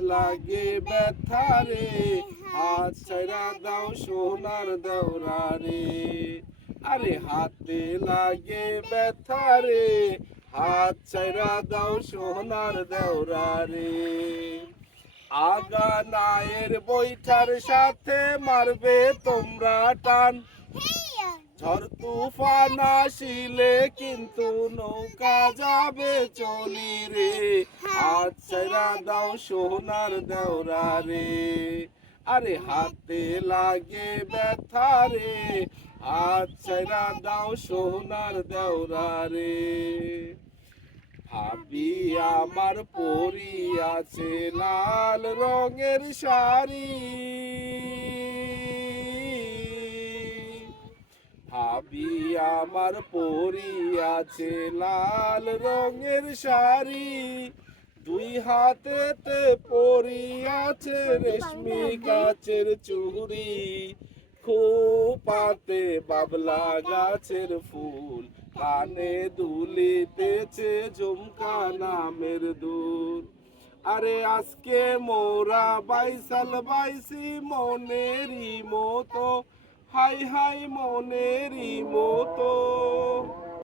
লাগে ব্যথা রে। হাত ছাইরা দাও, সোনার দেওরা রে। আরে হাতে লাগে ব্যথা রে। হাত ছাইরা দাও, সোনার দেওরা রে। আগা নায়ের বৈঠার সাথে মারবে তোমরা টান। ঝড় তুফান আসিলে কিন্তু নৌকা যাবে চলি রে। হাত ছেড়া দাও, সোনার দেওরা রে। আরে হাতে লাগে ব্যথা রে। হাত ছেড়া দাও, সোনার দেওরা রে। ভাবি, আমার পরি আছে লাল রঙের শাড়ি। ভাবি, আমার পরি আছে লাল রঙের শাড়ি। হাতেতে পরি আছে রেশমি কাচের চুড়ি। খোপাতে বাবলা গাছের ফুল, কানে দুলিতেছে ঝুমকা নামের দুধ আরে আজকে মোরা বাইসাল বাইসি মনেরই মতো, হাই হাই মনেরই মতো।